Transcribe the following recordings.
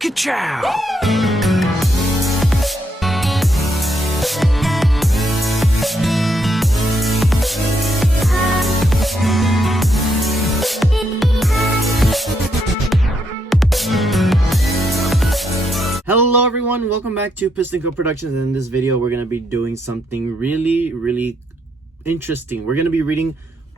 Ka-chow! Hello everyone, welcome back to Piston Cup Productions. In this video we're going to be doing something really interesting. We're going to be reading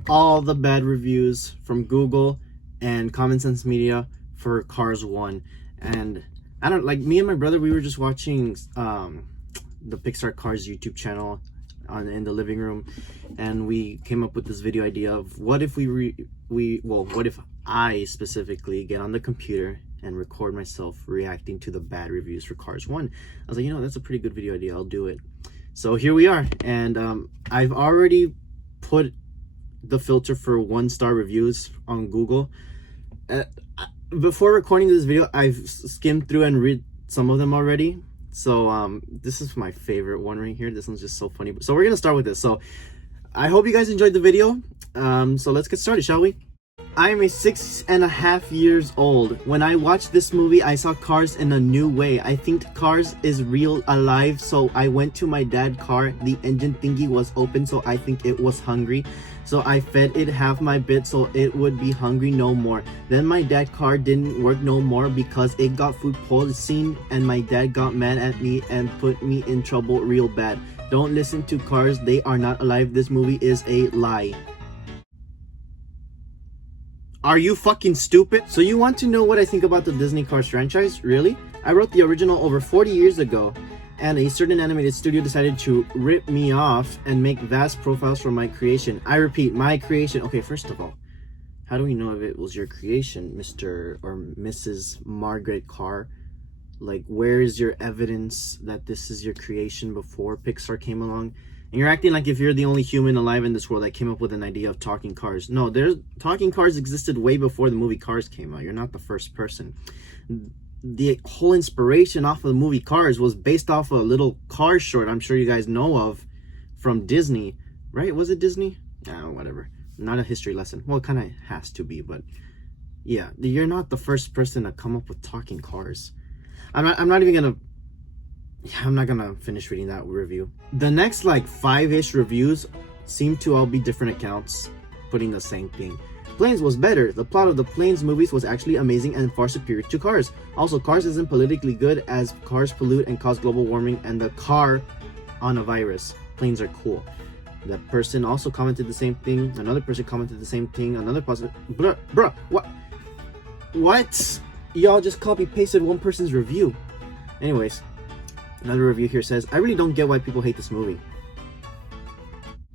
all the bad reviews from Google and Common Sense Media for Cars 1. And I don't like, me and my brother, we were just watching the Pixar Cars YouTube channel in the living room, and we came up with this video idea of what if what if I specifically get on the computer and record myself reacting to the bad reviews for Cars 1. I was like, that's a pretty good video idea, I'll do it. So here we are, and I've already put the filter for 1-star reviews on Google. Before recording this video, I've skimmed through and read some of them already. So this is my favorite one right here. This one's just so funny. So we're gonna start with this. So I hope you guys enjoyed the video. So let's get started, shall we? I am 6.5 years old. When I watched this movie, I saw Cars in a new way. I think Cars is real alive, so I went to my dad's car. The engine thingy was open, so I think it was hungry. So I fed it half my bit so it would be hungry no more. Then my dad's car didn't work no more because it got food poisoning, and my dad got mad at me and put me in trouble real bad. Don't listen to Cars, they are not alive. This movie is a lie. Are you fucking stupid? So you want to know what I think about the Disney Cars franchise? Really? I wrote the original over 40 years ago, and a certain animated studio decided to rip me off and make vast profiles from my creation. I repeat, my creation. Okay, first of all, how do we know if it was your creation, Mr. or Mrs. Margaret Carr? Like, where is your evidence that this is your creation before Pixar came along? And you're acting like if you're the only human alive in this world that came up with an idea of talking cars. No, talking cars existed way before the movie Cars came out. You're not the first person. The whole inspiration off of the movie Cars was based off a little car short I'm sure you guys know of from Disney. Right? Was it Disney? Whatever. Not a history lesson. Well, it kind of has to be, but yeah. You're not the first person to come up with talking cars. I'm not gonna finish reading that review. The next like 5-ish reviews seem to all be different accounts putting the same thing. Planes was better. The plot of the Planes movies was actually amazing and far superior to Cars. Also, Cars isn't politically good as cars pollute and cause global warming and the car on a virus. Planes are cool. That person also commented the same thing. Another person commented the same thing. Another person, bruh, what? Y'all just copy pasted one person's review. Anyways, another review here says, I really don't get why people hate this movie.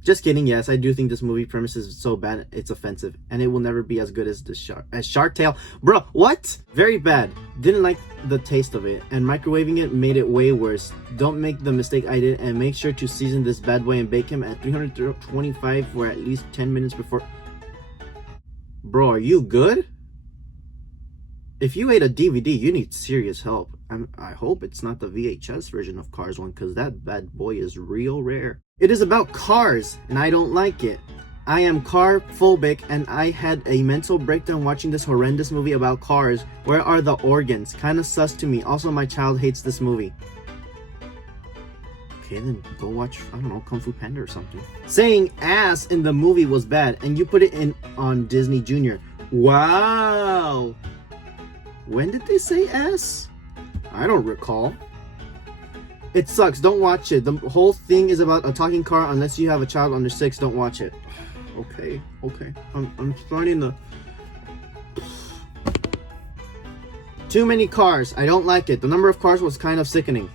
Just kidding, yes, I do think this movie premise is so bad it's offensive, and it will never be as good as Shark Tale. Bro, what? Very bad. Didn't like the taste of it, and microwaving it made it way worse. Don't make the mistake I did, and make sure to season this bad boy and bake him at 325 for at least 10 minutes before. Bro, are you good? If you ate a DVD, you need serious help. I hope it's not the VHS version of Cars 1, because that bad boy is real rare. It is about cars, and I don't like it. I am car phobic, and I had a mental breakdown watching this horrendous movie about cars. Where are the organs? Kinda sus to me. Also, my child hates this movie. Okay, then go watch, I don't know, Kung Fu Panda or something. Saying ass in the movie was bad, and you put it in on Disney Junior. Wow! When did they say ass? I don't recall. It sucks. Don't watch it. The whole thing is about a talking car. Unless you have a child under 6, don't watch it. Okay. I'm starting to... Too many cars. I don't like it. The number of cars was kind of sickening.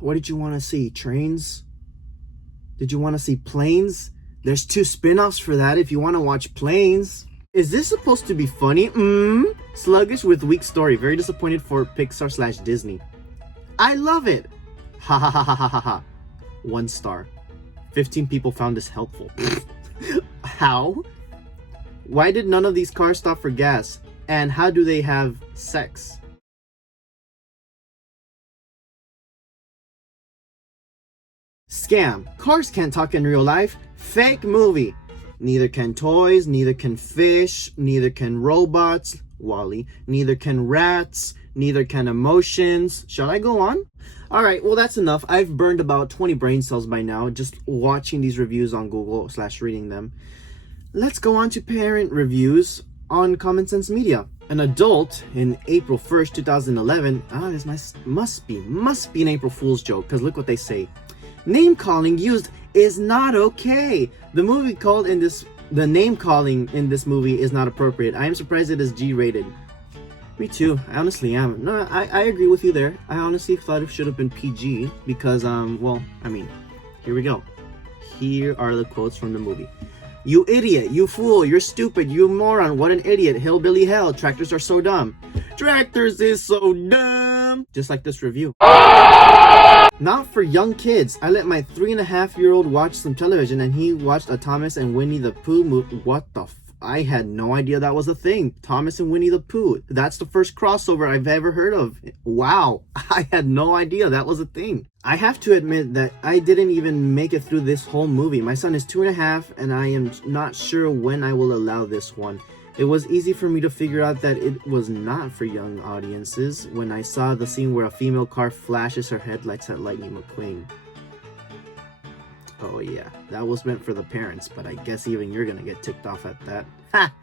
What did you want to see? Trains? Did you want to see planes? There's 2 spin-offs for that if you want to watch Planes. Is this supposed to be funny? Sluggish with weak story. Very disappointed for Pixar / Disney. I love it. Ha ha ha ha ha ha ha. 1 star. 15 people found this helpful. How? Why did none of these cars stop for gas? And how do they have sex? Scam. Cars can't talk in real life. Fake movie. Neither can toys, neither can fish, neither can robots, Wall-E, neither can rats, neither can emotions. Shall I go on? Alright, well that's enough. I've burned about 20 brain cells by now just watching these reviews on Google / reading them. Let's go on to parent reviews on Common Sense Media. An adult in April 1st, 2011. This must be an April Fool's joke, because look what they say. Name calling used is not okay. The name calling in this movie is not appropriate. I am surprised it is G-rated. Me too. I honestly am. No, I agree with you there. I honestly thought it should have been PG because, well, I mean, here we go. Here are the quotes from the movie. You idiot, you fool, you're stupid, you moron, what an idiot, hillbilly hell, tractors are so dumb. Tractors is so dumb. Just like this review. Not for young kids. I let my 3.5-year-old watch some television and he watched a Thomas and Winnie the Pooh movie. What the I had no idea that was a thing. Thomas and Winnie the Pooh. That's the first crossover I've ever heard of. Wow. I had no idea that was a thing. I have to admit that I didn't even make it through this whole movie. My son is 2.5 and I am not sure when I will allow this one. It was easy for me to figure out that it was not for young audiences when I saw the scene where a female car flashes her headlights at Lightning McQueen. Oh yeah, that was meant for the parents, but I guess even you're gonna get ticked off at that. Ha!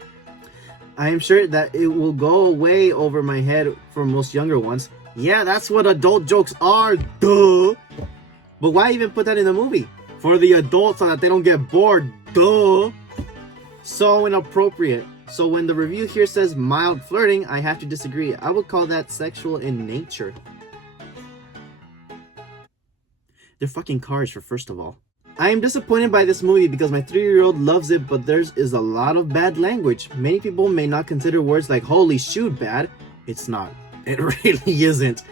I am sure that it will go way over my head for most younger ones. Yeah, that's what adult jokes are, duh! But why even put that in the movie? For the adults so that they don't get bored, duh! So inappropriate. So when the review here says mild flirting, I have to disagree. I would call that sexual in nature. They're fucking cars for first of all. I am disappointed by this movie because my 3-year-old loves it, but there is a lot of bad language. Many people may not consider words like holy shoot bad. It's not. It really isn't.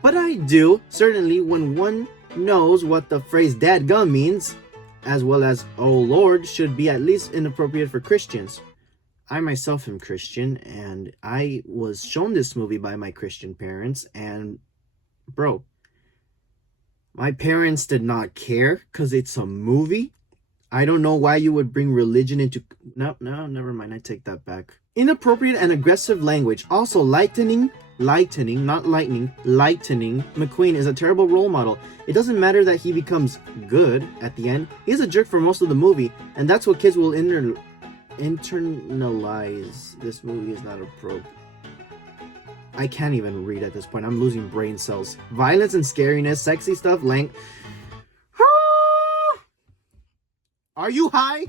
But I do, certainly when one knows what the phrase dadgum means, as well as oh lord should be at least inappropriate for Christians. I myself am Christian, and I was shown this movie by my Christian parents, and bro, my parents did not care because it's a movie. I don't know why you would bring religion into... No, never mind. I take that back. Inappropriate and aggressive language. Also, lightening McQueen is a terrible role model. It doesn't matter that he becomes good at the end. He's a jerk for most of the movie, and that's what kids will internalize. This movie is not appropriate. I can't even read at this point. I'm losing brain cells. Violence and scariness, sexy stuff, Are you high?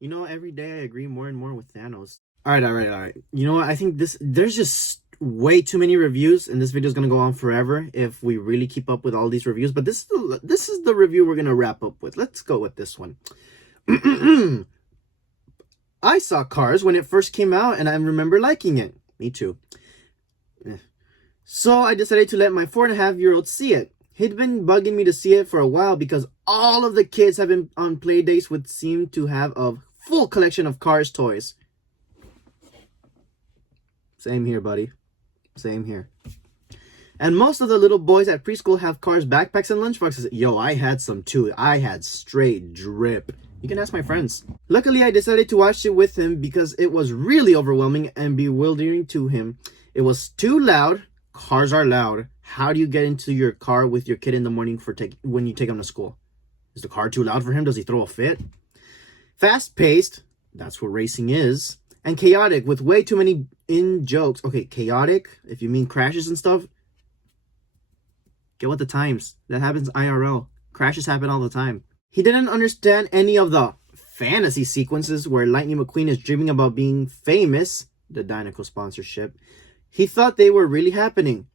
You know, every day I agree more and more with Thanos. Alright. You know what? I think there's just way too many reviews, and this video is going to go on forever if we really keep up with all these reviews. But this is the review we're going to wrap up with. Let's go with this one. I saw Cars when it first came out, and I remember liking it. Me too. So I decided to let my 4.5-year-old see it. He'd been bugging me to see it for a while because all of the kids have been on play dates would seem to have a full collection of Cars toys. Same here, buddy. Same here. And most of the little boys at preschool have Cars backpacks and lunchboxes. Yo, I had some too. I had straight drip. You can ask my friends. Luckily, I decided to watch it with him because it was really overwhelming and bewildering to him. It was too loud. Cars are loud. How do you get into your car with your kid in the morning when you take him to school? Is the car too loud for him? Does he throw a fit? Fast-paced. That's what racing is. And chaotic with way too many in-jokes. Okay, chaotic, if you mean crashes and stuff. Get with the times. That happens IRL. Crashes happen all the time. He didn't understand any of the fantasy sequences where Lightning McQueen is dreaming about being famous. The Dynaco sponsorship. He thought they were really happening.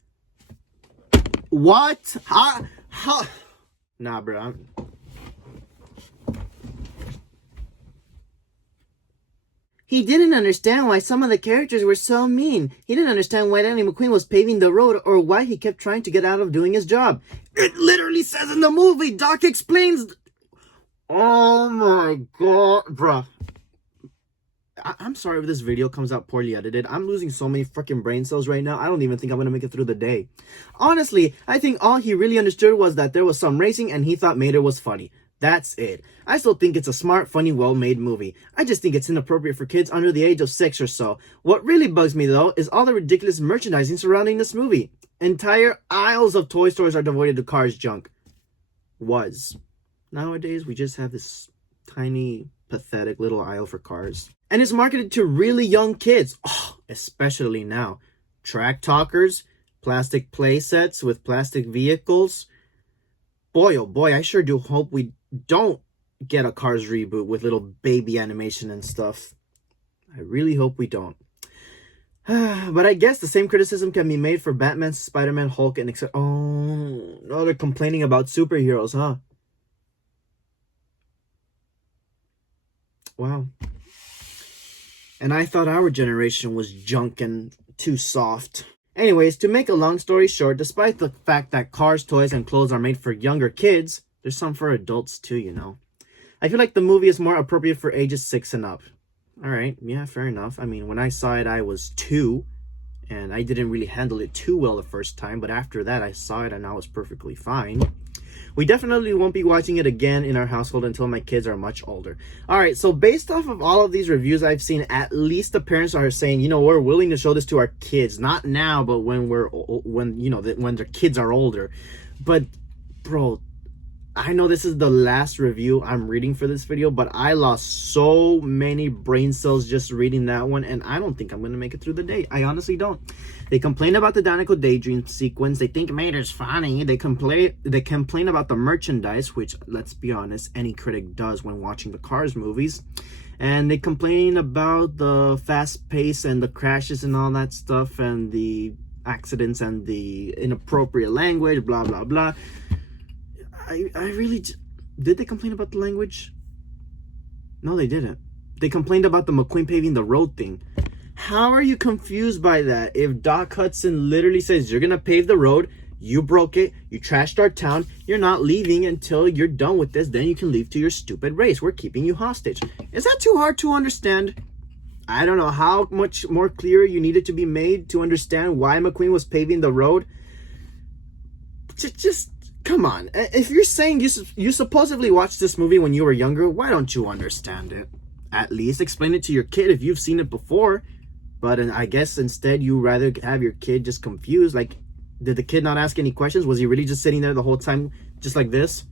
What? How? Nah, bro. He didn't understand why some of the characters were so mean. He didn't understand why Lightning McQueen was paving the road or why he kept trying to get out of doing his job. It literally says in the movie. Doc explains. Oh my god, bruh. I'm sorry if this video comes out poorly edited. I'm losing so many freaking brain cells right now. I don't even think I'm going to make it through the day. Honestly, I think all he really understood was that there was some racing and he thought Mater was funny. That's it. I still think it's a smart, funny, well-made movie. I just think it's inappropriate for kids under the age of 6 or so. What really bugs me though is all the ridiculous merchandising surrounding this movie. Entire aisles of toy stores are devoted to Cars junk. Was. Nowadays, we just have this tiny, pathetic little aisle for Cars. And it's marketed to really young kids. Oh, especially now. Track talkers, plastic play sets with plastic vehicles. Boy, oh boy, I sure do hope we don't get a Cars reboot with little baby animation and stuff. I really hope we don't. But I guess the same criticism can be made for Batman, Spider-Man, Hulk, and etc. Oh, no, they're complaining about superheroes, huh? Wow. And I thought our generation was junk and too soft. Anyways, to make a long story short, despite the fact that Cars, toys, and clothes are made for younger kids, there's some for adults too, you know. I feel like the movie is more appropriate for ages 6 and up. Alright, yeah, fair enough. I mean, when I saw it, I was 2, and I didn't really handle it too well the first time, but after that, I saw it and I was perfectly fine. We definitely won't be watching it again in our household until my kids are much older. Alright, so based off of all of these reviews I've seen, at least the parents are saying, you know, we're willing to show this to our kids. Not now, but when when their kids are older. But, bro, I know this is the last review I'm reading for this video, but I lost so many brain cells just reading that one, and I don't think I'm going to make it through the day. I honestly don't. They complain about the Danica Daydream sequence. They think Mater's funny. They complain about the merchandise, which, let's be honest, any critic does when watching the Cars movies. And they complain about the fast pace and the crashes and all that stuff, and the accidents and the inappropriate language, blah, blah, blah. I really... Did they complain about the language? No, they didn't. They complained about the McQueen paving the road thing. How are you confused by that? If Doc Hudson literally says, you're gonna pave the road, you broke it, you trashed our town, you're not leaving until you're done with this, then you can leave to your stupid race. We're keeping you hostage. Is that too hard to understand? I don't know how much more clear you needed to be made to understand why McQueen was paving the road. Just come on. If you're saying you supposedly watched this movie when you were younger, why don't you understand it? At least explain it to your kid if you've seen it before. But I guess instead you rather have your kid just confused. Like, did the kid not ask any questions? Was he really just sitting there the whole time just like this?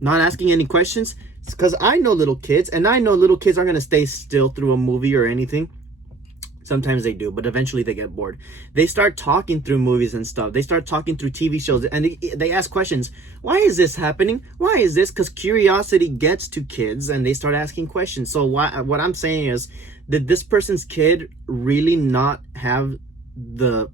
Not asking any questions? Because I know little kids, and I know little kids aren't going to stay still through a movie or anything. Sometimes they do, but eventually they get bored. They start talking through movies and stuff. They start talking through TV shows, and they ask questions. Why is this happening? Why is this? Because curiosity gets to kids, and they start asking questions. So what I'm saying is, did this person's kid really not have the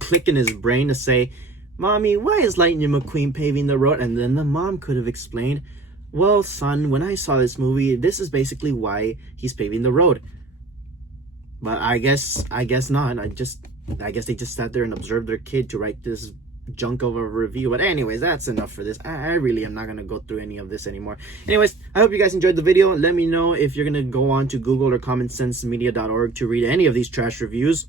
click in his brain to say, Mommy, why is Lightning McQueen paving the road? And then the mom could have explained, well, son, when I saw this movie, this is basically why he's paving the road. But I guess not. I guess they just sat there and observed their kid to write this junk of a review. But anyways, that's enough for this. I really am not going to go through any of this anymore. Anyways, I hope you guys enjoyed the video. Let me know if you're going to go on to Google or commonsensemedia.org to read any of these trash reviews.